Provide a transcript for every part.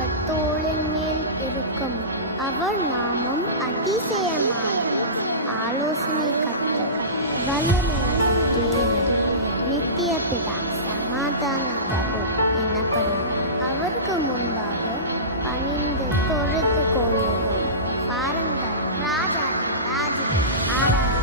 அவர் தோளின் மேல் இருக்கும். அவர் நாமம் அதிசயமானது, ஆலோசனை கர்த்தர், வல்லமையுள்ள தேவன், நித்திய பிதா, சமாதான பிரபு எனப்படும். அவருக்கு முன்பாக பணிந்து தொழுது கொள்ளுவோம். பாருங்கள், ராஜாதி ராஜா ஆராதி.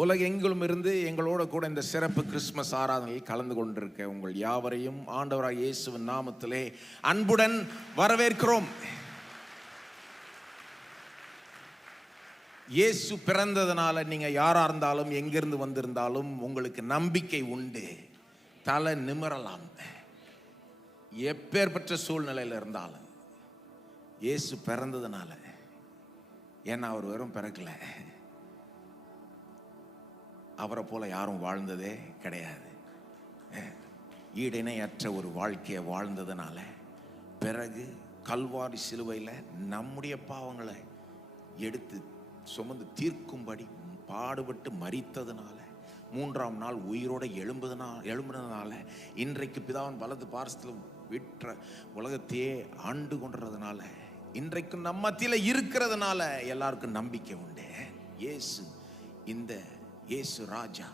உலகெங்கிலும் இருந்து எங்களோட கூட இந்த சிறப்பு கிறிஸ்துமஸ் ஆராதனையில் கலந்து கொண்டிருக்க உங்கள் யாவரையும் ஆண்டவராகிய இயேசுவின் நாமத்திலே அன்புடன் வரவேற்கிறோம். இயேசு பிறந்ததுனால நீங்க யாரா இருந்தாலும் எங்கிருந்து வந்திருந்தாலும் உங்களுக்கு நம்பிக்கை உண்டு. தலை நிமிரலாம். எப்பேற்பட்ட சூழ்நிலையில் இருந்தாலும் இயேசு பிறந்ததுனால. ஏன்னா அவர் வெறும் பிறக்கல, அவரை போல யாரும் வாழ்ந்ததே கிடையாது. ஈடிணையற்ற ஒரு வாழ்க்கையை வாழ்ந்ததுனால பிறகு கல்வாரி சிலுவையில் நம்முடைய பாவங்களை எடுத்து சுமந்து தீர்க்கும்படி பாடுபட்டு மரித்ததுனால, மூன்றாம் நாள் உயிரோடு எழும்புனதுனால, இன்றைக்கு பிதாவின் வலது பார்சத்தில் விற்ற உலகத்தையே ஆண்டு கொண்டதுனால, இன்றைக்கு நம்ம மத்தியில் இருக்கிறதுனால எல்லாருக்கும் நம்பிக்கை உண்டு. இந்த இயேசு ராஜா,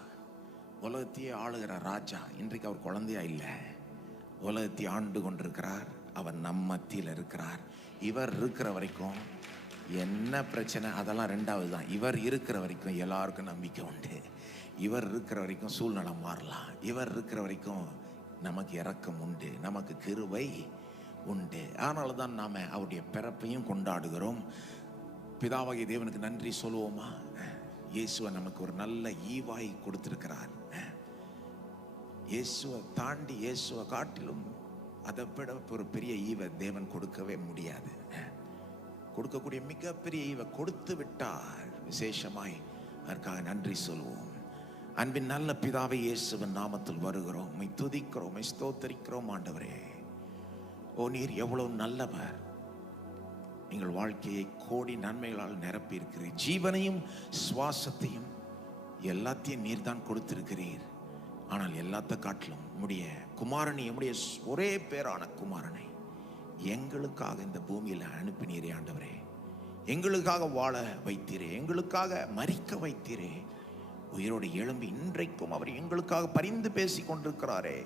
உலகத்தையே ஆளுகிற ராஜா, இன்றைக்கு அவர் குழந்தையா இல்லை, உலகத்தை ஆண்டு கொண்டிருக்கிறார். அவர் நம்ம மத்தியில் இருக்கிறார். இவர் இருக்கிற வரைக்கும் என்ன பிரச்சனை அதெல்லாம் ரெண்டாவது தான். இவர் இருக்கிற வரைக்கும் எல்லாருக்கும் நம்பிக்கை உண்டு. இவர் இருக்கிற வரைக்கும் சூழ்நிலை மாறலாம். இவர் இருக்கிற வரைக்கும் நமக்கு இரக்கம் உண்டு, நமக்கு கிருபை உண்டு. அதனால தான் நாம் அவருடைய பிறப்பையும் கொண்டாடுகிறோம். பிதாவாகிய தேவனுக்கு நன்றி சொல்லுவோமா? இயேசுவை நமக்கு ஒரு நல்ல ஈவாய் கொடுத்திருக்கிறார். இயேசுவை தாண்டி, இயேசுவை காட்டிலும் அதை விட ஒரு பெரிய ஈவை தேவன் கொடுக்கவே முடியாது. கொடுக்கக்கூடிய மிகப்பெரிய ஈவை கொடுத்து விட்டார். விசேஷமாய் அதற்காக நன்றி சொல்லுவோம். அன்பின் நல்ல பிதாவை, இயேசுவின் நாமத்தில் வருகிறோம். உம்மை துதிக்கிறோம், உம்மை ஸ்தோத்தரிக்கிறோம். ஆண்டவரே, ஓ நீர் எவ்வளவு நல்லவர். எங்கள் வாழ்க்கையை கோடி நன்மைகளால் நிரப்பி இருக்கிறீர். ஜீவனையும் சுவாசத்தையும் எல்லாத்தையும் நீர் தான் கொடுத்திருக்கிறீர். ஆனால் எல்லாத்த காட்டிலும் உம்முடைய குமாரனை, எம்முடைய ஒரே பேரான குமாரனை எங்களுக்காக இந்த பூமியில் அனுப்பினீரே. ஆண்டவரே, எங்களுக்காக வாழ வைத்தீரே, எங்களுக்காக மரிக்க வைத்தீரே. உயிரோடு எழும்பி இன்றைக்கும் அவர் எங்களுக்காக பரிந்து பேசி கொண்டிருக்கிறாரே.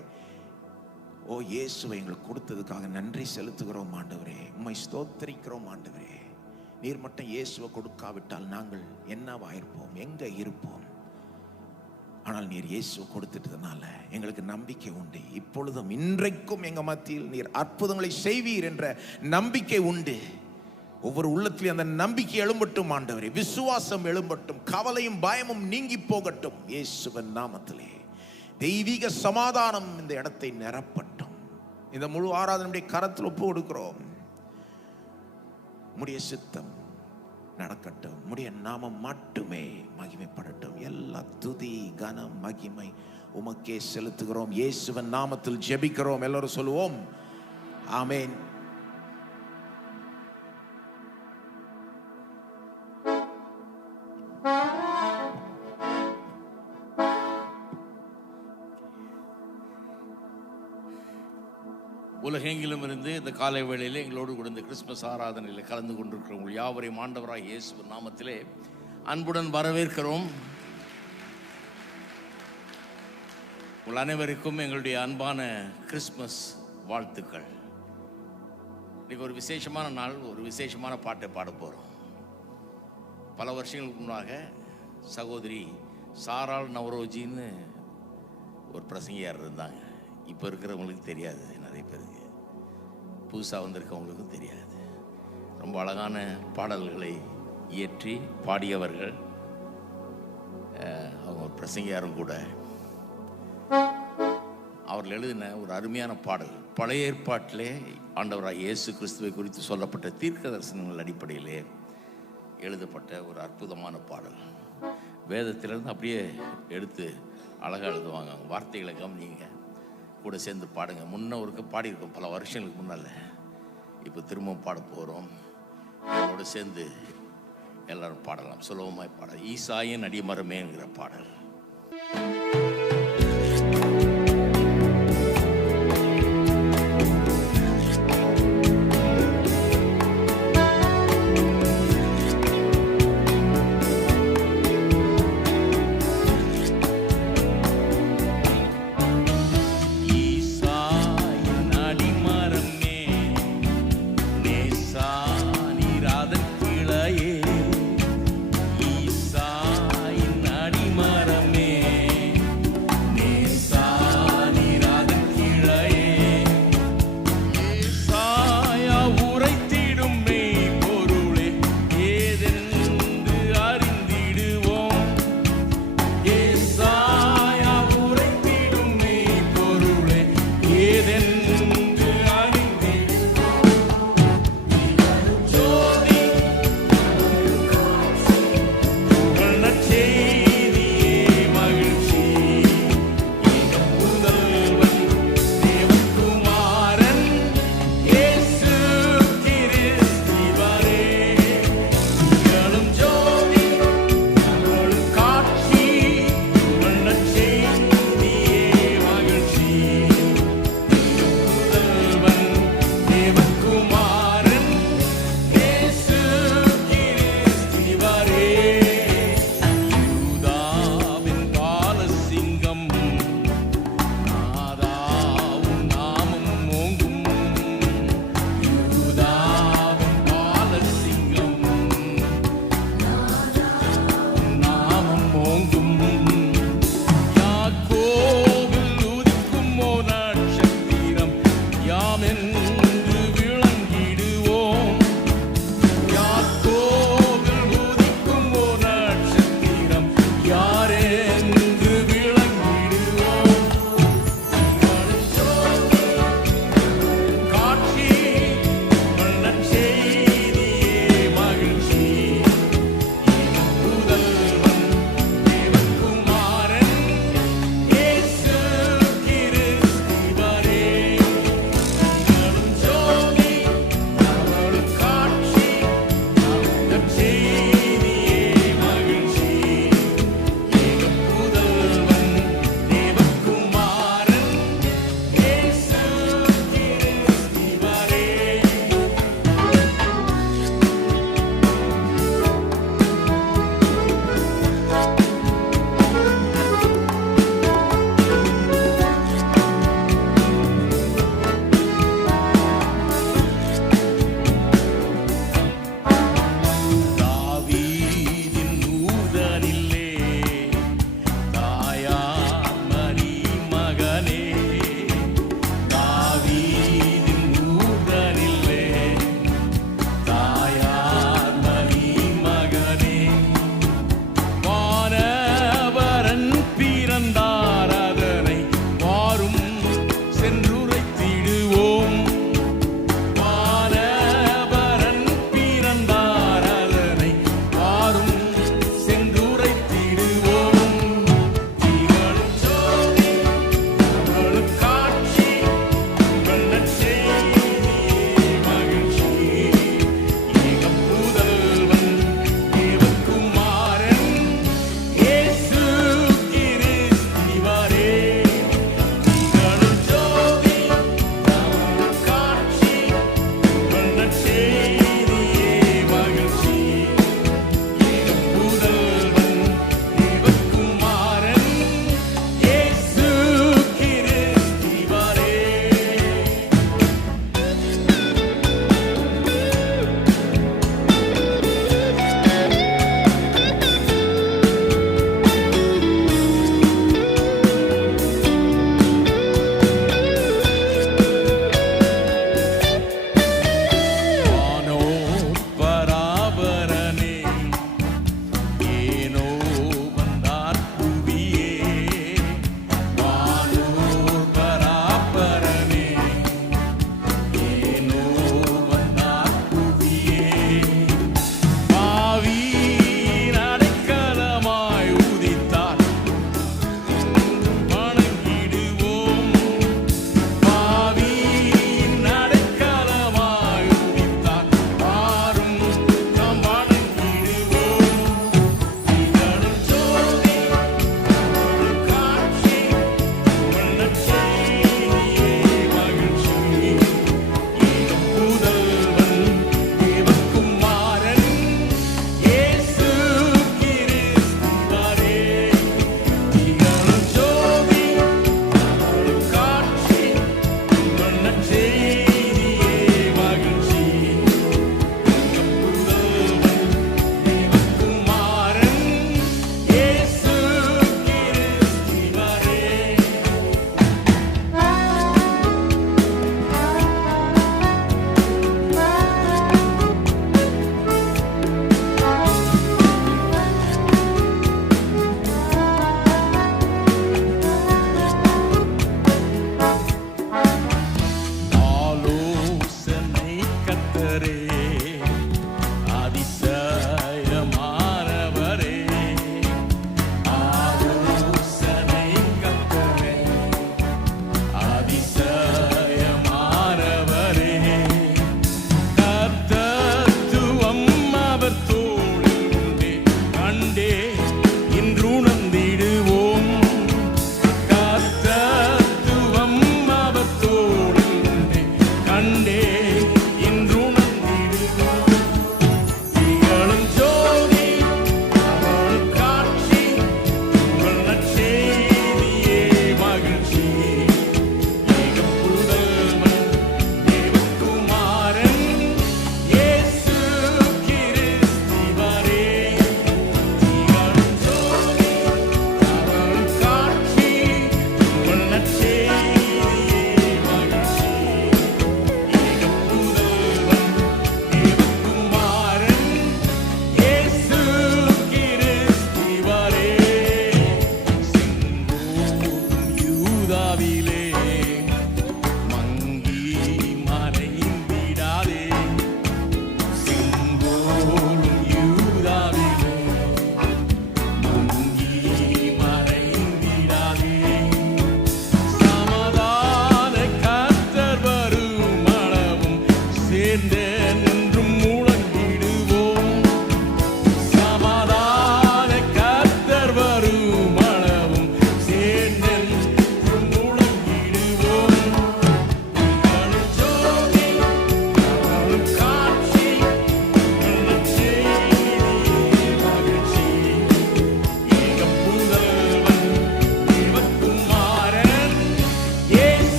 ஓ இயேசுவை எங்களுக்கு கொடுத்ததுக்காக நன்றி செலுத்துகிறோம் ஆண்டவரே. உம்மை ஸ்தோத்தரிக்கிறோம் ஆண்டவரே. நீர் மட்டும் இயேசுவை கொடுக்காவிட்டால் நாங்கள் என்னவா இருப்போம், எங்க இருப்போம்? ஆனால் நீர் இயேசுவை கொடுத்துட்டதுனால எங்களுக்கு நம்பிக்கை உண்டு. இப்பொழுதும் இன்றைக்கும் எங்க மத்தியில் நீர் அற்புதங்களை செய்வீர் என்ற நம்பிக்கை உண்டு. ஒவ்வொரு உள்ளத்திலும் அந்த நம்பிக்கை எழும்பட்டும் ஆண்டவரே. விசுவாசம் எழும்பட்டும். கவலையும் பயமும் நீங்கி போகட்டும். இயேசுவின் நாமத்திலே தெய்வீக சமாதானம் இந்த இடத்தை நிரப்பட்டும். இந்த முழு ஆராதனுடைய கரத்தில் ஒப்பு கொடுக்கிறோம். உம்முடைய சித்தம் நடக்கட்டும். உம்முடைய நாமம் மட்டுமே மகிமைப்படட்டும். எல்லா துதி கனம் மகிமை உமக்கே செலுத்துகிறோம். இயேசுவின் நாமத்தில் ஜெபிக்கிறோம். எல்லாரும் சொல்லுவோம் ஆமென். உலகெங்கிலும் இருந்து இந்த காலை வேளையில் எங்களோடு கூட இந்த கிறிஸ்துமஸ் ஆராதனையில் கலந்து கொண்டிருக்கிற உங்கள் யாவரையும் ஆண்டவராய் இயேசுவின் நாமத்திலே அன்புடன் வரவேற்கிறோம். உங்கள் அனைவருக்கும் எங்களுடைய அன்பான கிறிஸ்துமஸ் வாழ்த்துக்கள். இன்றைக்கு ஒரு விசேஷமான நாள், ஒரு விசேஷமான பாட்டை பாட போகிறோம். பல வருஷங்களுக்கு முன்னாக சகோதரி சாராள் நவரோஜின்னு ஒரு பிரசங்கியார் இருந்தாங்க. இப்போ இருக்கிறவங்களுக்கு தெரியாது, நிறைய பேருக்கு புதுசாக வந்திருக்கவங்களுக்கும் தெரியாது. ரொம்ப அழகான பாடல்களை இயற்றி பாடியவர்கள். அவங்க பிரசங்கியாரும் கூட. அவர்கள் எழுதின ஒரு அருமையான பாடல், பழைய ஏற்பாட்டிலே ஆண்டவராய் இயேசு கிறிஸ்துவை குறித்து சொல்லப்பட்ட தீர்க்க தரிசனங்கள் அடிப்படையிலே எழுதப்பட்ட ஒரு அற்புதமான பாடல். வேதத்திலிருந்து அப்படியே எடுத்து அழகாக எழுதுவாங்க. வார்த்தைகளை கவனிங்க, கூட சேர்ந்து பாடுங்க. முன்ன ஒருக்க பாடியிருக்கோம் பல வருஷங்களுக்கு முன்னால். இப்போ திரும்பவும் பாட போகிறோம். எங்களோட சேர்ந்து எல்லாரும் பாடலாம். சுலபமாய் பாட ஈசாயின் அடிமரமேங்கிற பாடல். ஈசாயின் அடிமரமே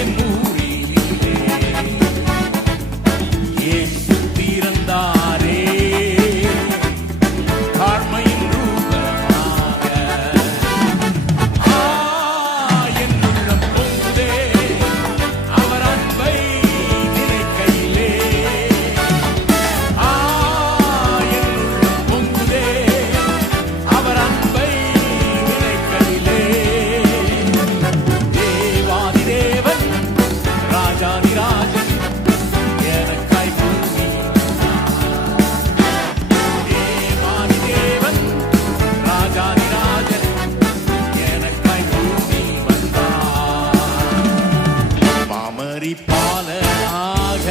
என் ஊரிலே இயேசு பிறந்தாரே தாழ்மையின் ரூபமாக. என் உள்ளம் பொங்குதே அவர் அன்பை நினைக்கையிலே. என் உள்ளம் பொங்குதே அவர் அன்பை நினைக்கையிலே. தேவாதி தேவன் ராஜாதி ராஜன் எனக்காய் பூமி தேவாதி தேவன் ராஜாதி ராஜன் எனக்காய் பூமி வந்தார். மாமரி பாலனாக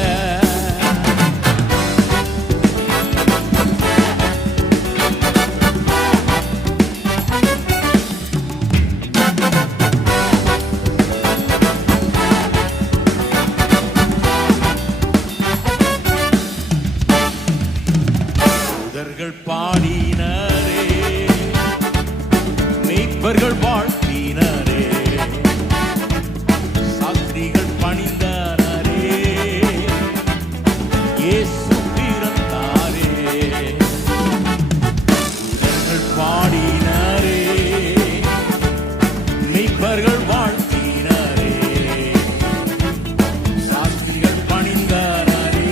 தூதர்கள் பாடினரே மெய்ப்பர்கள் வாழ்த்தினரே சாஸ்திரிகள் பணிந்தனரே இயேசு பிறந்தாரே. தூதர்கள் பாடினரே மெய்ப்பர்கள் வாழ்த்தினரே சாஸ்திரிகள் பணிந்தனரே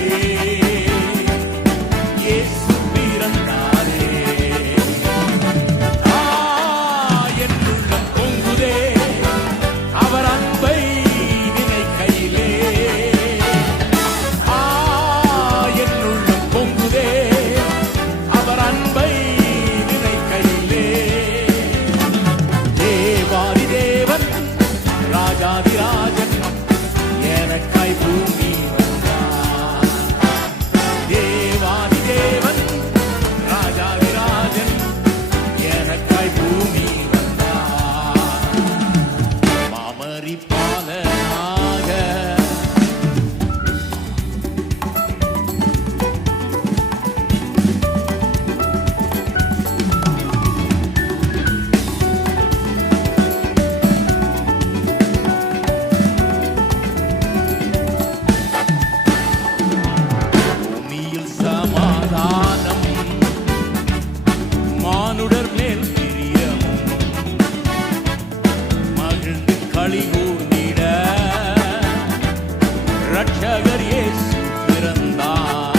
இயேசு பிறந்தாரே. என் உள்ளம் பொங்குதே அவர் அன்பை நினைக்கையிலே. என் உள்ளம் பொங்குதே அவர் அன்பை நினைக்கையிலே. தேவாதி தேவன் ராஜாதி ராஜன் எனக்காய் பூமி வந்தார். தேவாதி தேவன் ராஜாதி ராஜன் எனக்காய் பூமி வந்தார். மாமரி பாலனாக பூமியில் சமாதானம் மானுடர் மேல் பிரியமும் மகிழ்ந்து களி கூர்ந்திட ரட்சகர் இயேசு பிறந்தார்.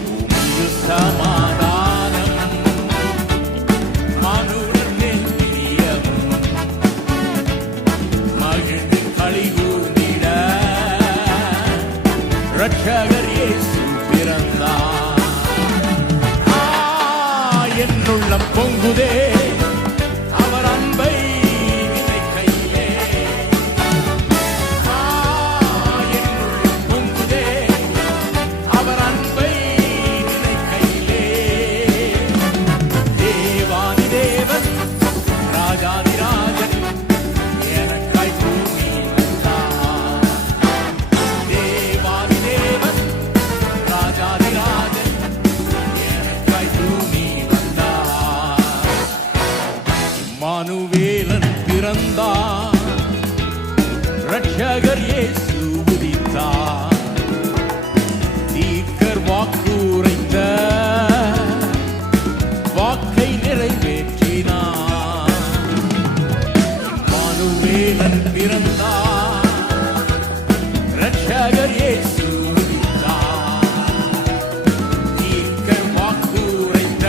பூமியில் சமாதானம் மானுடர் மேல் பிரியமும் மகிழ்ந்து களி கூர்ந்திட ரட்சகர் இயேசு பிறந்தார். என் உள்ளம் பொங்குதே அவர் அன்பை நினைக்கையிலே. என் உள்ளம் பொங்குதே அவர் அன்பை நினைக்கையிலே. தேவாதி தேவன் ராஜாதி ராஜன் எனக்காய் பூமி வந்தார். தேவாதி தேவன் ராஜாதி ராஜன் எனக்காய் பூமி வந்தார். இம்மானுவேலன் பிறந்தார் ரட்சகர் இயேசு உதித்தார். தீர்க்கர் வாக்குரைத்த வாக்கை நிறைவேற்றினார். இம்மானுவேலன் பிறந்தார் ரட்சகர் இயேசு உதித்தார். தீர்க்கர் வாக்குரைத்த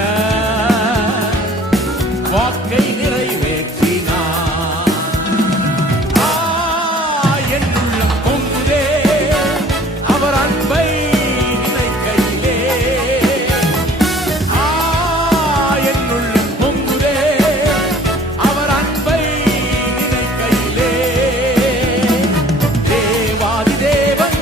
வாக்கை நிறைவேற்றினார். என் உள்ளம் பொங்குதே அவர் அன்பை நினைக்கையிலே. என் உள்ளம் பொங்குதே அவர் அன்பை நினைக்கையிலே. தேவாதி தேவன்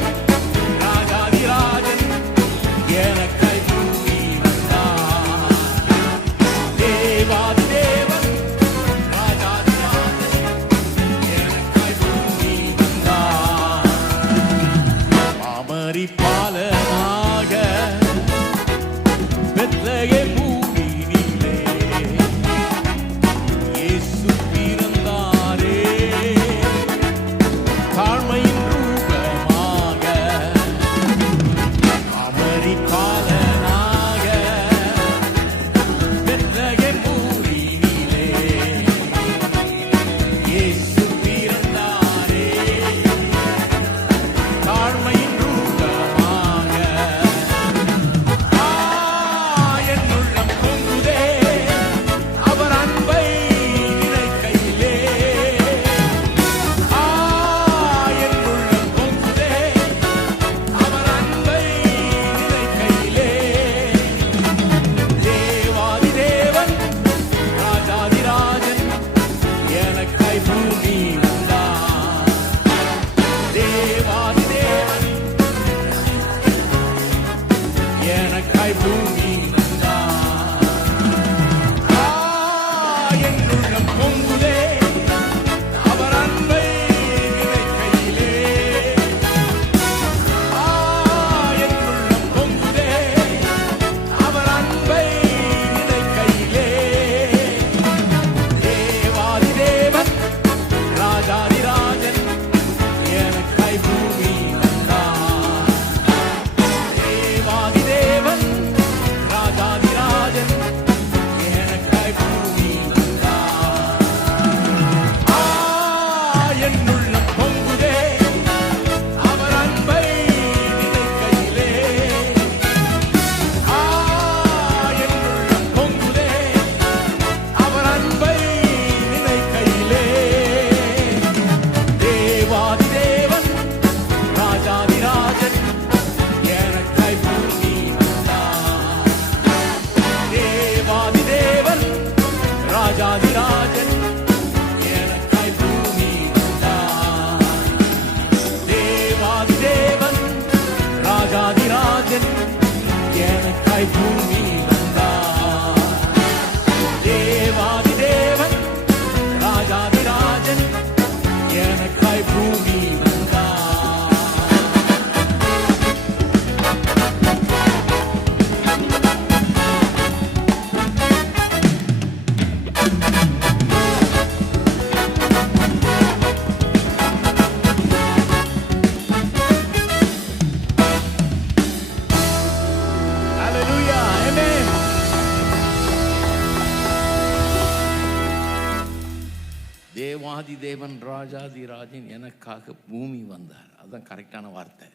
தேவாதி தேவன் ராஜாதி ராஜன் எனக்காக பூமி வந்தார். அதுதான் கரெக்டான வார்த்தை.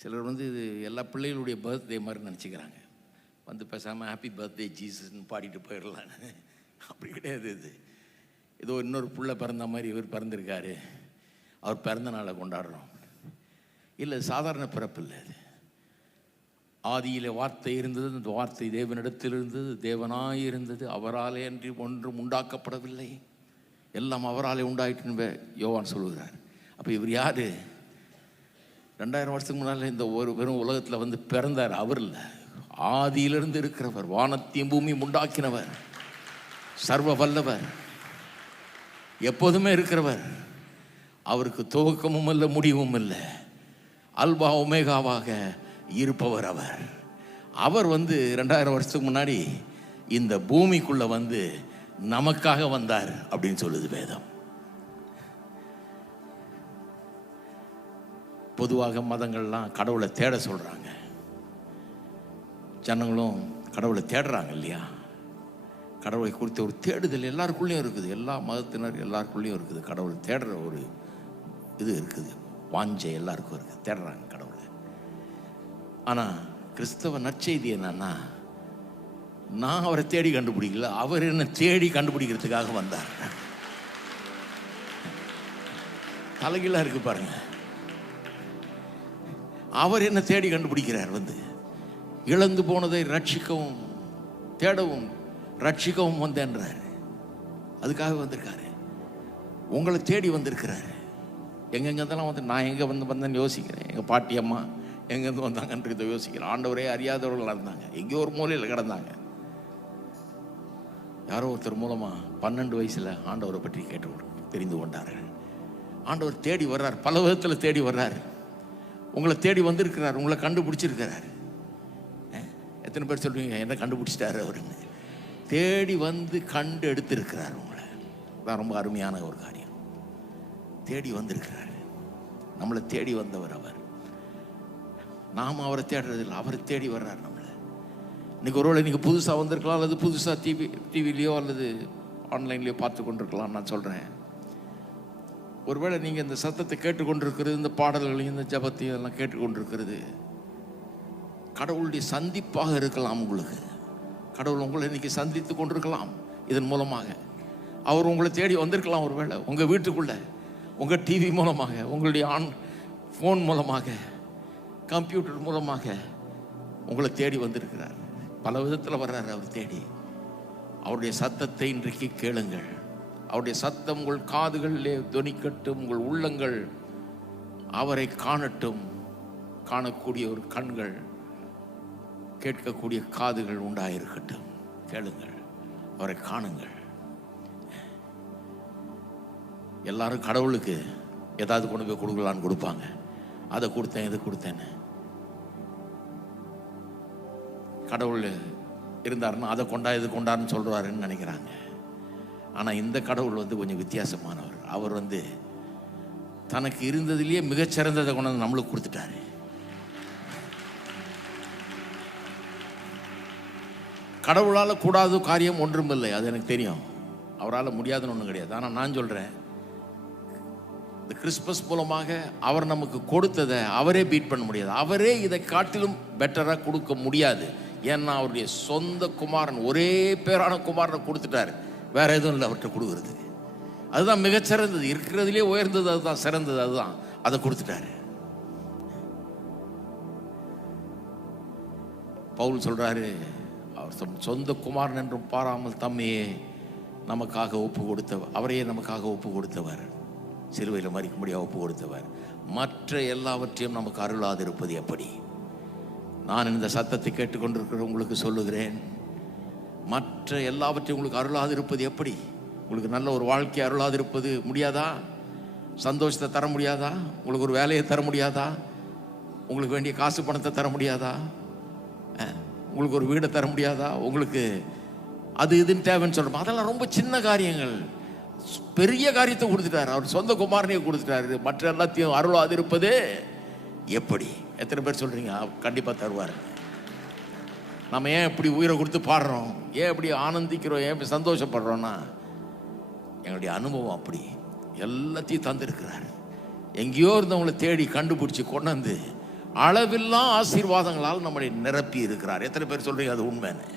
சிலர் வந்து இது எல்லா பிள்ளைகளுடைய பர்த்டே மாதிரி நினச்சிக்கிறாங்க. வந்து பேசாமல் ஹாப்பி பர்த்டே ஜீசஸ்ன்னு பாடிட்டு போயிடலான்னு. அப்படி கிடையாது. இது ஏதோ இன்னொரு பிள்ளை பிறந்த மாதிரி இவர் பிறந்திருக்காரு, அவர் பிறந்த நாளை கொண்டாடுறோம். இல்லை, சாதாரண பிறப்பு இல்லை. அது ஆதியிலே வார்த்தை இருந்தது, அந்த வார்த்தை தேவனிடத்தில் இருந்தது, தேவனாய் இருந்தது, அவராலே அன்றி ஒன்றும் உண்டாக்கப்படவில்லை, எல்லாம் அவராலே உண்டாயிட்டுன்னு யோவான் சொல்லுகிறார். அப்போ இவர் யார்? 2000 வருஷத்துக்கு முன்னால் இந்த ஒரு வெறும் உலகத்தில் வந்து பிறந்தார். அவர் இல்லை, ஆதியிலிருந்து இருக்கிறவர், வானத்தையும் பூமியும் உண்டாக்கினவர், சர்வ வல்லவர், எப்போதுமே இருக்கிறவர். அவருக்கு துவக்கமும் இல்லை, முடிவும் இல்லை, அல்பா ஒமேகாவாக இருப்பவர் அவர். அவர் வந்து 2000 வருஷத்துக்கு முன்னாடி இந்த பூமிக்குள்ள வந்து நமக்காக வந்தார் அப்படின்னு சொல்லுது வேதம். பொதுவாக மதங்கள்லாம் கடவுளை தேட சொல்றாங்க, ஜனங்களும் கடவுளை தேடுறாங்க இல்லையா? கடவுளை குறித்த ஒரு தேடுதல் எல்லாருக்குள்ளேயும் இருக்குது, எல்லா மதத்தினர் எல்லாருக்குள்ளேயும் இருக்குது. கடவுளை தேடுற ஒரு இது இருக்குது, வாஞ்சை எல்லாருக்கும் இருக்குது, தேடுறாங்க கடவுளை. ஆனால் கிறிஸ்தவ நற்செய்தி என்னன்னா, நான் அவரை தேடி கண்டுபிடிக்கல, அவர் என்ன தேடி கண்டுபிடிக்கிறதுக்காக வந்தார். தலைகீழா இருக்கு பாருங்க. அவர் என்ன தேடி கண்டுபிடிக்கிறார், வந்து இழந்து போனதை ரட்சிக்கவும் தேடவும் ரட்சிக்கவும் வந்தேன்றார். அதுக்காக வந்திருக்காரு, உங்களை தேடி வந்திருக்கிறாரு. எங்கெங்கெல்லாம் வந்து நான் எங்கே வந்தேன்னு யோசிக்கிறேன். எங்கள் பாட்டி அம்மா எங்கேருந்து வந்தாங்கன்றதை யோசிக்கிறேன். ஆண்டவரே அறியாதவர்களாக இருந்தாங்க, எங்கேயோ ஒரு மூலையில் கிடந்தாங்க. யாரோ ஒருத்தர் மூலமாக 12 வயசில் ஆண்டவரை பற்றி கேட்டு தெரிந்து கொண்டார்கள். ஆண்டவர் தேடி வர்றார், பல விதத்தில் தேடி வர்றார். உங்களை தேடி வந்திருக்கிறார், உங்களை கண்டுபிடிச்சிருக்கிறார். எத்தனை பேர் சொல்லுவீங்க என்ன கண்டுபிடிச்சிட்டாரு அவருன்னு? தேடி வந்து கண்டு எடுத்திருக்கிறார் உங்களை. அதான் ரொம்ப அருமையான ஒரு காரியம். தேடி வந்திருக்கிறார், நம்மளை தேடி வந்தவர் அவர். நாம் அவரை தேடுறதில்லை, அவரை தேடி வர்றார் நம்மளை. இன்னைக்கு ஒருவேளை நீங்கள் புதுசாக வந்திருக்கலாம், அல்லது புதுசாக டிவிலையோ அல்லது ஆன்லைன்லேயோ பார்த்து கொண்டிருக்கலாம். நான் சொல்கிறேன், ஒருவேளை நீங்கள் இந்த சத்தத்தை கேட்டுக்கொண்டிருக்கிறது, இந்த பாடல்களையும் இந்த ஜபத்தையும் எல்லாம் கேட்டுக்கொண்டிருக்கிறது கடவுளுடைய சந்திப்பாக இருக்கலாம். உங்களுக்கு கடவுள் உங்களை இன்னைக்கு சந்தித்து கொண்டிருக்கலாம். இதன் மூலமாக அவர் உங்களை தேடி வந்திருக்கலாம். ஒருவேளை உங்கள் வீட்டுக்குள்ளே, உங்கள் டிவி மூலமாக, உங்களுடைய ஃபோன் மூலமாக, கம்ப்யூட்டர் மூலமாக உங்களை தேடி வந்திருக்கிறார். பல விதத்தில் வர்றாரு அவர் தேடி. அவருடைய சத்தத்தை இன்றைக்கு கேளுங்கள். அவருடைய சத்தம் உங்கள் காதுகளிலே தொனிக்கட்டும், உங்கள் உள்ளங்கள் அவரை காணட்டும். காணக்கூடிய ஒரு கண்கள், கேட்கக்கூடிய காதுகள் உண்டாயிருக்கட்டும். கேளுங்கள், அவரை காணுங்கள். எல்லாரும் கடவுளுக்கு ஏதாவது கொண்டு போய் கொடுக்கலான்னு கொடுப்பாங்க. அதை கொடுத்தேன், இது கொடுத்தேன்னு. கடவுள் இருந்தாருன்னா அதை கொண்டா இது கொண்டாருன்னு சொல்றாருன்னு நினைக்கிறாங்க. ஆனால் இந்த கடவுள் வந்து கொஞ்சம் வித்தியாசமானவர். அவர் வந்து தனக்கு இருந்ததிலேயே மிகச்சிறந்ததை கொண்டு வந்து நம்மளுக்கு கொடுத்துட்டாரு. கடவுளால் கூடாத காரியம் ஒன்றும் இல்லை, அது எனக்கு தெரியும். அவரால் முடியாதுன்னு ஒன்றும் கிடையாது. ஆனால் நான் சொல்கிறேன், இந்த கிறிஸ்மஸ் மூலமாக அவர் நமக்கு கொடுத்ததை அவரே பீட் பண்ண முடியாது. அவரே இதை காட்டிலும் பெட்டராக கொடுக்க முடியாது. ஏன்னா அவருடைய சொந்த குமாரன், ஒரே பேரான குமாரனை கொடுத்துட்டார். வேற எதுவும் இல்லை அவர்கிட்ட கொடுக்குறதுக்கு. அதுதான் மிகச்சிறந்தது, இருக்கிறதுலே உயர்ந்தது, அதுதான் சிறந்தது, அதுதான். அதை கொடுத்துட்டாரு. பவுல் சொல்றாரு, அவர் சொந்த குமாரன் என்றும் பாராமல் தம்மையே நமக்காக ஒப்பு கொடுத்தவர், அவரையே நமக்காக ஒப்பு கொடுத்தவர், சிலுவையில் மறிக்கும்படியாக ஒப்பு கொடுத்தவர். மற்ற எல்லாவற்றையும் நமக்கு அருளாதிருப்பது எப்படி? நான் இந்த சத்தத்தை கேட்டுக்கொண்டிருக்கிற உங்களுக்கு சொல்லுகிறேன், மற்ற எல்லாவற்றையும் உங்களுக்கு அருளாதிருப்பது எப்படி? உங்களுக்கு நல்ல ஒரு வாழ்க்கை அருளாதிருப்பது முடியாதா? சந்தோஷத்தை தர முடியாதா? உங்களுக்கு ஒரு வேலையை தர முடியாதா? உங்களுக்கு வேண்டிய காசு பணத்தை தர முடியாதா? உங்களுக்கு ஒரு வீடை தர முடியாதா? உங்களுக்கு அது இதுன்னு தேவைன்னு சொல்கிறோம். அதெல்லாம் ரொம்ப சின்ன காரியங்கள். பெரிய காரியத்தை கொடுத்துட்டாரு, அவர் சொந்த குமாரனையே கொடுத்துட்டாரு. மற்ற எல்லாத்தையும் அருளாதிருப்பது எப்படி? எத்தனை பேர் சொல்கிறீங்க கண்டிப்பாக தருவார்? நம்ம ஏன் இப்படி உயிரை கொடுத்து பாடுறோம், ஏன் இப்படி ஆனந்திக்கிறோம், ஏன் இப்படி சந்தோஷப்படுறோன்னா எங்களுடைய அனுபவம் அப்படி. எல்லாத்தையும் தந்திருக்கிறார். எங்கேயோ இருந்தவங்களை தேடி கண்டுபிடிச்சி கொண்டாந்து அளவில்லா ஆசீர்வாதங்களால் நம்மளை நிரப்பி இருக்கிறார். எத்தனை பேர் சொல்றீங்க அது உண்மைன்னு?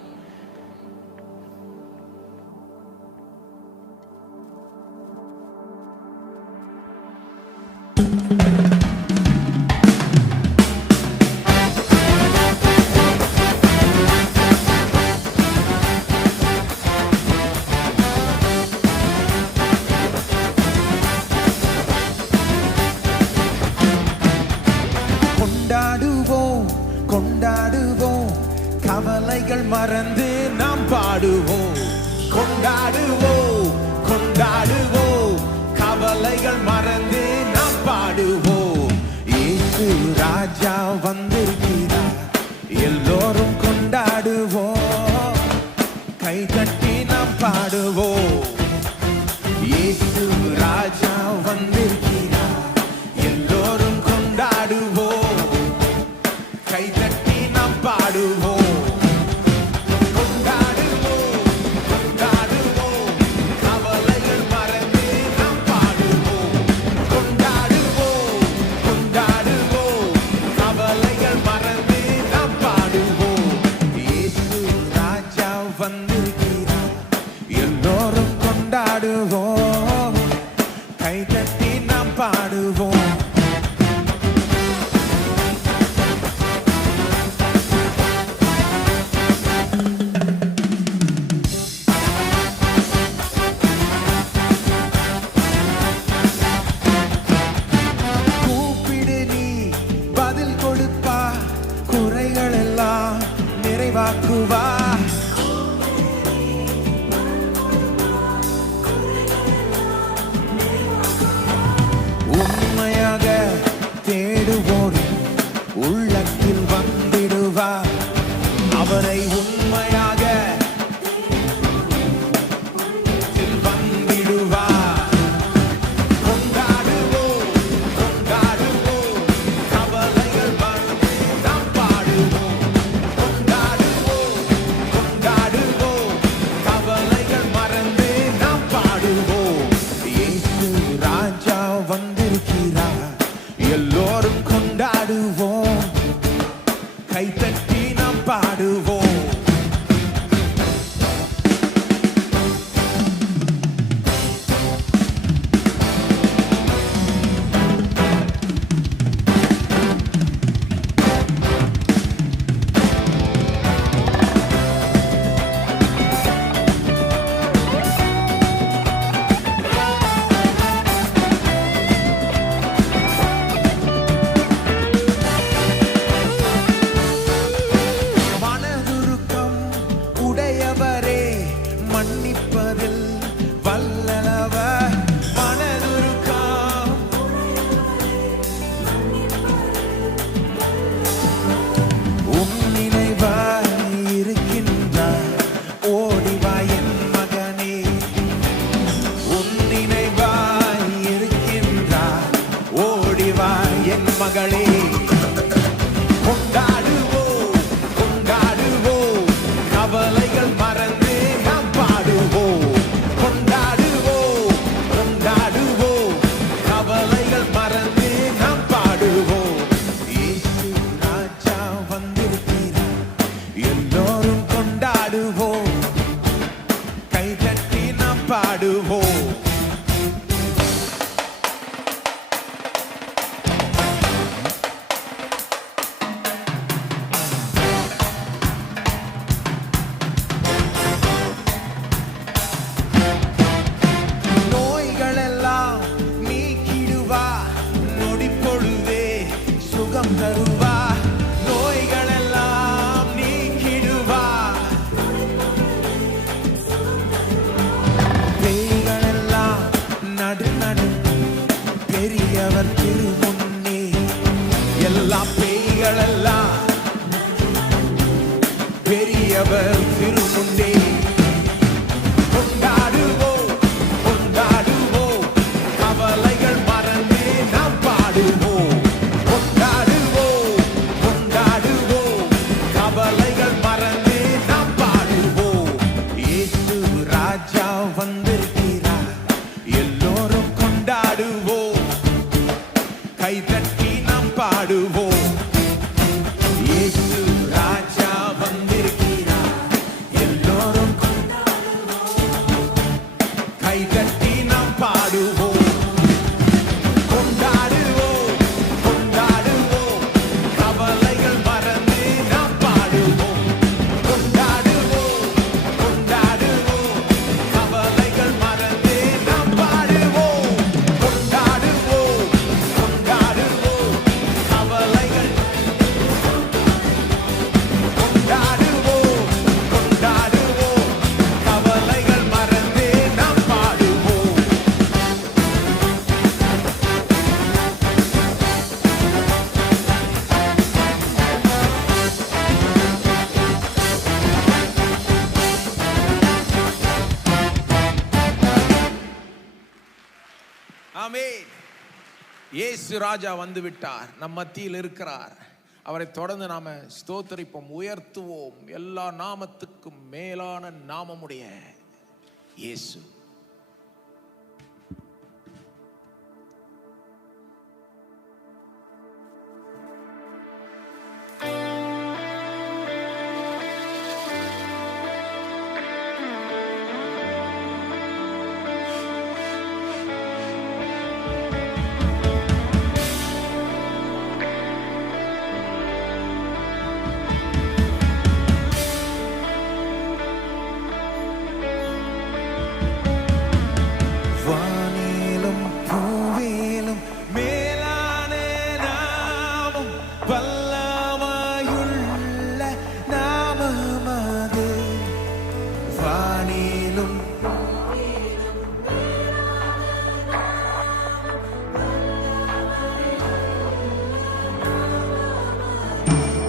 கொண்டாடுவோம், கவலைகள் மறந்து நாம் பாடுவோம். கொண்டாடுவோம், கொண்டாடுவோம், கவலைகள் மறந்து நாம் பாடுவோம். இயேசு ராஜா வந்திருக்கிறார், எல்லோரும் கொண்டாடுவோம், கை தட்டி நாம் பாடுவோம். இயேசு ராஜா வந்திருக்கிறார், எல்லோரும் கொண்டாடுவோம், கை தட்டி நாம் பாடுவோம். கொண்டாடுவோம், கொண்டாடுவோம், கவலைகள் மறந்து நாம் பாடுவோம். கொண்டாடுவோம், கொண்டாடுவோம், கவலைகள் மறந்து நாம் பாடுவோம். இயேசு ராஜா வந்திருக்கிறார், எல்லோரும் கொண்டாடுவோம், கை தட்டி நாம் பாடுவோம். நிறைவாக்குவா, உண்மையாக தேடுவோரின் உள்ளத்தில் வந்திடுவா, அவரை உண்மையாக வந்திடுவா. கொண்டாடுவோம், கொண்டாடுவோம், கவலைகள் மறந்து நாம் பாடுவோம். கொண்டாடுவோம், கொண்டாடுவோம், கவலைகள் மறந்து நாம் பாடுவோம். இயேசு ராஜா வந்திருக்கிறார், எல்லோரும் கொண்டாடுவோம், கை தட்டி நாம் பாடுவோம். மன்னிப்பதில் வல்லவர், மனதுருக்கம் உன் நினைவாய் இருக்கின்றார், ஓடிவா என் மகனே. உன் நினைவாய் இருக்கின்றார், ஓடிவா என் மகளே. கொண்டாடுவோம், கொண்டாடுவோம், கவலைகள் மறந்து நாம் பாடுவோம். கொண்டாடுவோம், கொண்டாடுவோம், கவலைகள் மறந்து நாம் பாடுவோம். இயேசு ராஜா வந்திருக்கிறார், எல்லோரும் கொண்டாடுவோம், கை தட்டி நாம் பாடுவோம். தருவா, நோய்கள் எல்லாம் நீக்கிடுவா, பேய்கள் எல்லாம் நடு நடு பெரியவர் திருமுன்னே, எல்லா பேய்கள் எல்லாம் பெரியவர் திருமுன்னே. கொண்டாடுவோம், கொண்டாடுவோம், கவலைகள் மறந்து நாம் பாடுவோம். கவலைகள் மறந்து நாம் பாடுவோம். இயேசு ராஜா வந்திருக்கிறார், எல்லோரும் கொண்டாடுவோம். கைதட்டி நாம் பாடுவோம். இயேசு ராஜா வந்திருக்கிறார், எல்லோரும் கைதட்டி நாம் பாடுவோம். கொண்டாடுவோம், கொண்டாடுவோம், கவலைகள் மறந்து நாம் பாடுவோம். கொண்டாடுவோம், கொண்டாடுவோம், கவலைகள் மறந்து நாம் பாடுவோம். கொண்டாடுவோம், கொண்டாடுவோம், கவலைகள் கொண்டாடுவோம், கொண்டாடுவோம், கவலைகள் மறந்து நாம் பாடுவோம். ஆமென். இயேசு ராஜா வந்து விட்டார், நம் மத்தியில் இருக்கிறார். அவரை தொடர்ந்து நாம ஸ்தோத்திரிப்போம், உயர்த்துவோம். எல்லா நாமத்துக்கும் மேலான நாமமுடைய இயேசு. வானிலும் பூவிலும் மேலான நாமம், வல்லமையுள்ள நாமம் அது. வானிலும்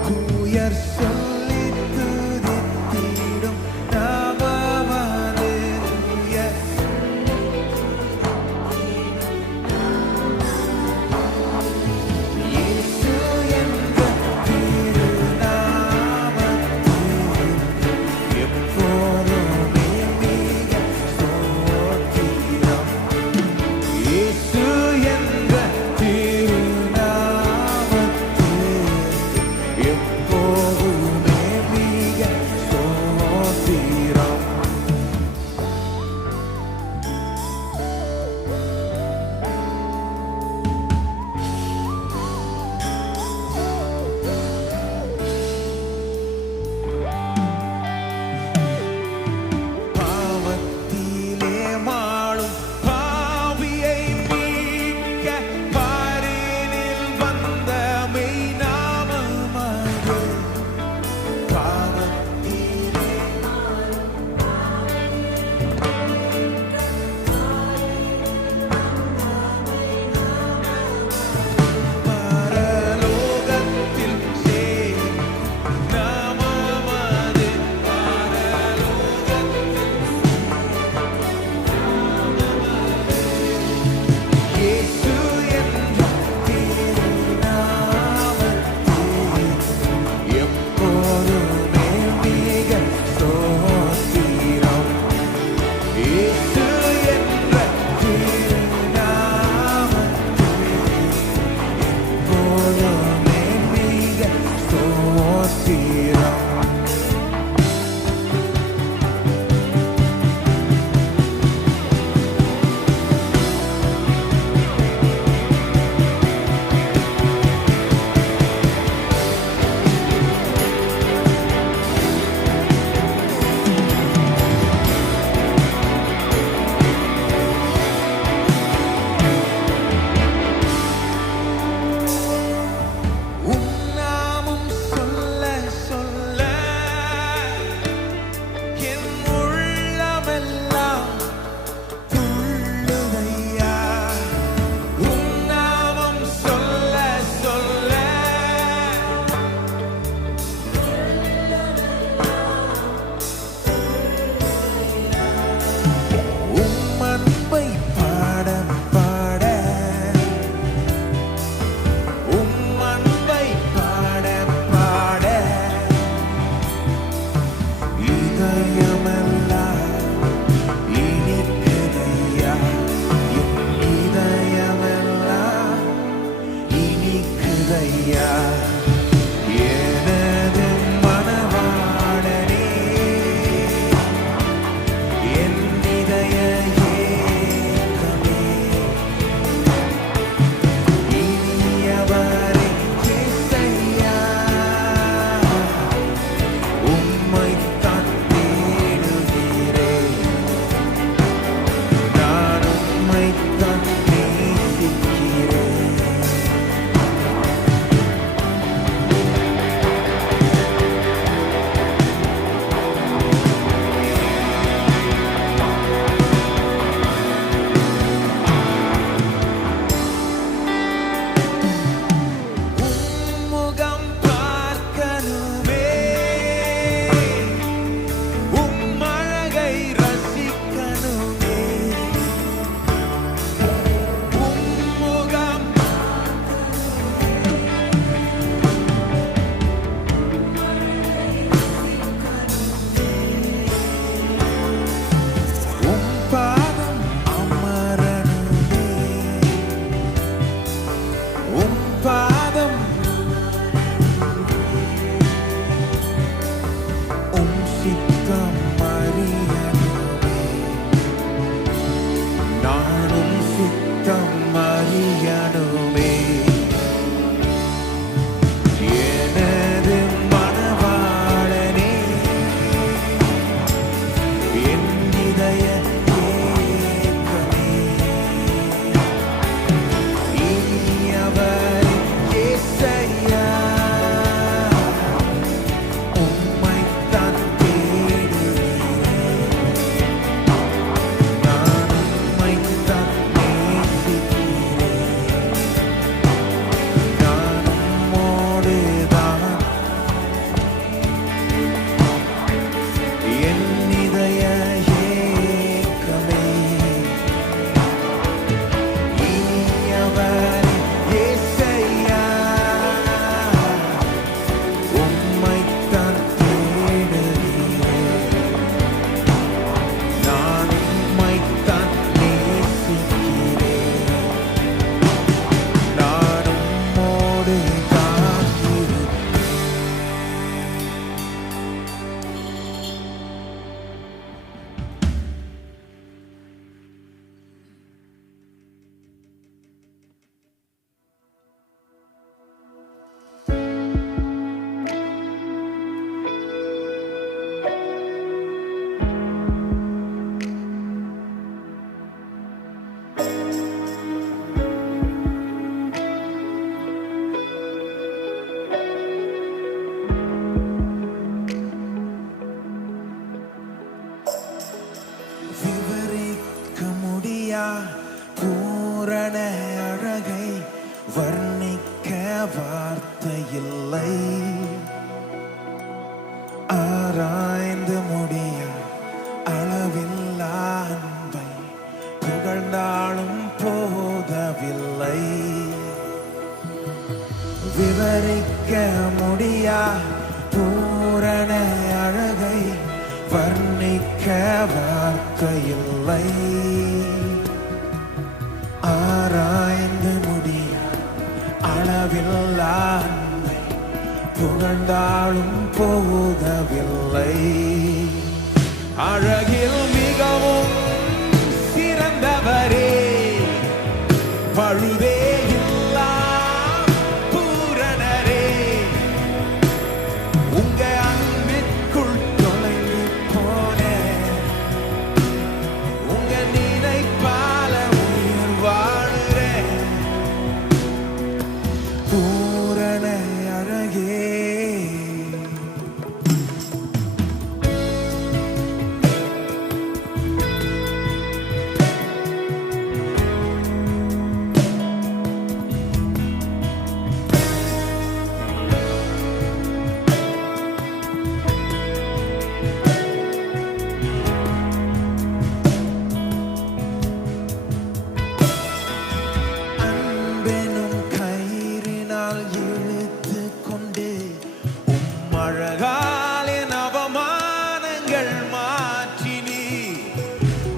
துயர் சொல்லி துதித்திடும் நாமம் அது. துயர் இயேசு என்ற திருநாமத்தில் எப்போதுமே மிக ஸ்தோத்திரம். இயேசு என்ற திருநாமத்தில் எப்போதுமே வர்ணிக்க வார்த்தை இல்லை, ஆராய்ந்து முடிய அளவில்லா அன்பை புகழ்ந்தாலும் போதவில்லை. விவரிக்க முடியா பூரண அழகை வர்ணிக்க வார்த்தை இல்லை, ஆராய்ந்து முடிய அளவில்லா அன்பை புகழ்ந்தாலும் போதவில்லை. அழகில் மிகவும் சிறந்தவரே, பழுதே இல்லா பூரணரே, உங்க அன்பிற்குள் தொலைந்து போனேன், உங்க நினைப்பால உயிர் வாழ்கிறேன். பூரண அழகே, அன்பெனும் கயிறினால் இழுத்து கொண்டு உம் அழகால் என் அவமானங்கள் மாற்றினீ,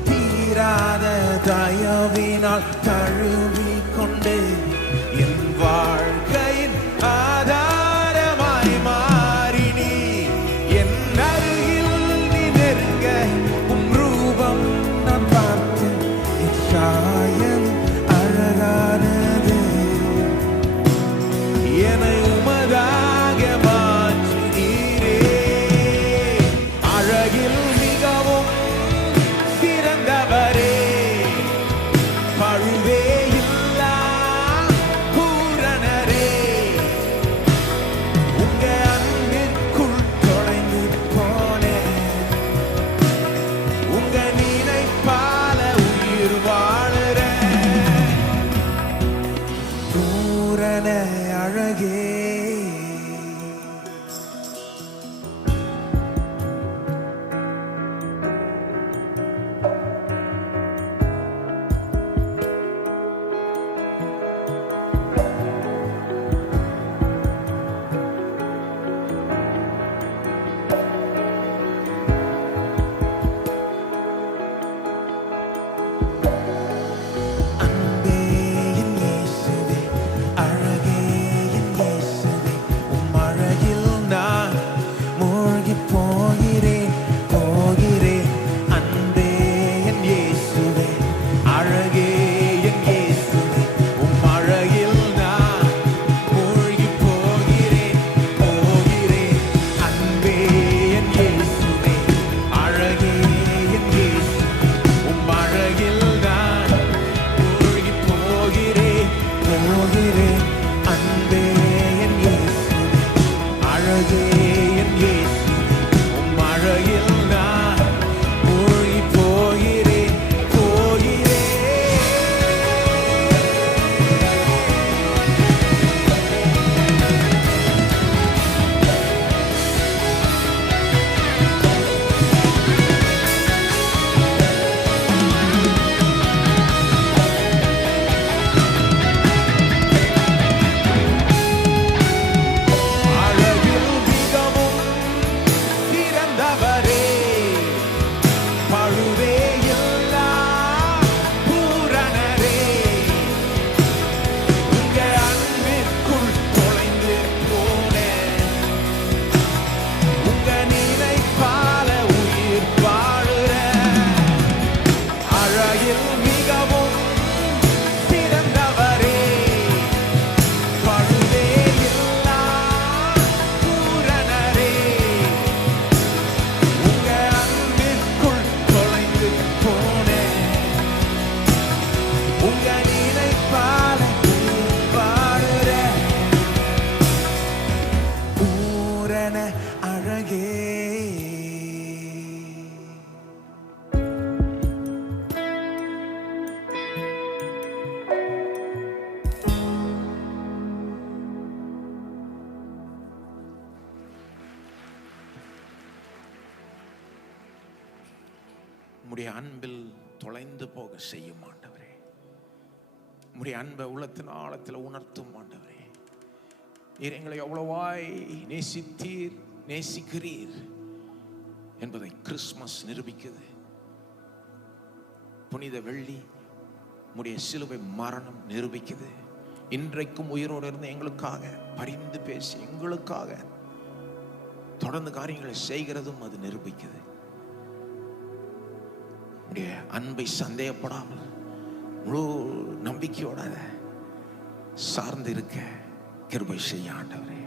தீராத தயவினால் தழுவி கொண்டு என் வாழ்க்கையின் ஆதாரமாய் மாறினீ. என் அருகில் நீ நெருங்க உம் ரூபம் நான் பார்த்து என் சாயம் அழகானது, என்னை உமதாக மாற்றினீரே. அழகில் மிகவும் சிறந்தவரே, பழுவே இல்லா பூரணரே, உங்க அன்பிற்குள் தொலைந்து போனேன், உங்க நினைப்பால உயிர் வாழுறேன். பூரண அழகே, அன்பே என் இயேசுவே, அழகே என் இயேசுவே, உம்முடைய அன்பில் தொலைந்து போக செய்யும் ஆண்டவரே. உம்முடைய அன்பை உள்ளத்தின் ஆழத்தில் உணர்த்தும் ஆண்டவரே. நீர் எங்களை எவ்வளவாய் நேசித்தீர், நேசிக்கிறீர் என்பதை கிறிஸ்துமஸ் நிரூபிக்குது. புனித வெள்ளி உம்முடைய சிலுவை மரணம் நிரூபிக்குது. இன்றைக்கும் உயிரோடு இருந்து எங்களுக்காக பரிந்து பேசி எங்களுக்காக தொடர்ந்து காரியங்களை செய்கிறதும் அது நிரூபிக்குது. உடைய அன்பை சந்தேகப்படாமல் முழு நம்பிக்கையோட சார்ந்து இருக்க கிருபை செய்ய ஆண்டவரே.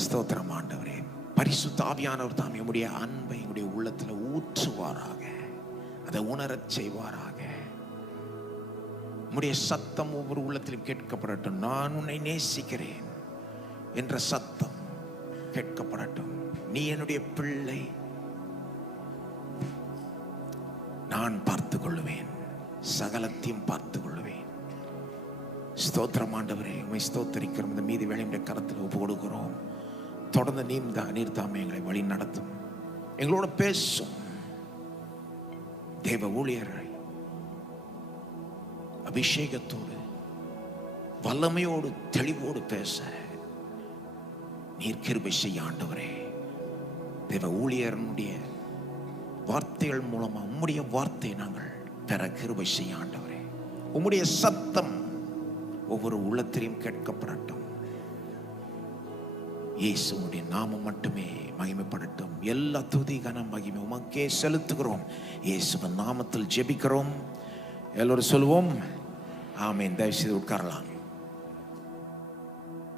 ஸ்தோத்திரம் ஆண்டவரே. பரிசுத்த ஆவியானவர் தாம் எம்முடைய அன்பை எங்களுடைய உள்ளத்தில் ஊற்றுவாராக, அதை உணரச் செய்வாராக. உம்முடைய சத்தம் ஒவ்வொரு உள்ளத்திலும் கேட்கப்படட்டும். நான் உன்னை நேசிக்கிறேன் என்ற சத்தம் கேட்கப்படட்டும். நீ என்னுடைய பிள்ளை, நான் பார்த்துக் கொள்ளுவேன், சகலத்தையும் பார்த்துக் கொள்ளுவேன். ஸ்தோத்திரம் ஆண்டவரே. உம்மை ஸ்தோத்தரிக்கிறோம். இந்த மீதி வேலையுடைய கரத்தில் ஒப்பு கொடுக்கிறோம். தொடர்ந்து நீர் தாமே எங்களை வழி நடத்தும், எங்களோட பேசும். தேவ ஊழியரை அபிஷேகத்தோடு வல்லமையோடு தெளிவோடு பேச நீர் கிருபை செய்ய ஆண்டவரே. தேவ ஊழியருடைய வார்த்தைகள் மூலமா உம்முடைய வார்த்தையை நாங்கள் பெற கிருபை செய்ய ஆண்டவரே. உம்முடைய சத்தம் ஒவ்வொரு உள்ளத்திலையும் கேட்கப்படட்டும். இயேசுவுடைய நாமம் மட்டுமே மகிமைப்படட்டும். எல்லா துதி கனம் மகிமை உமக்கே செலுத்துகிறோம். இயேசுவின் நாமத்தில் ஜெபிக்கிறோம். எல்லோரும் சொல்லுவோம் ஆமென். தயவு செய்து உட்காரலாம்.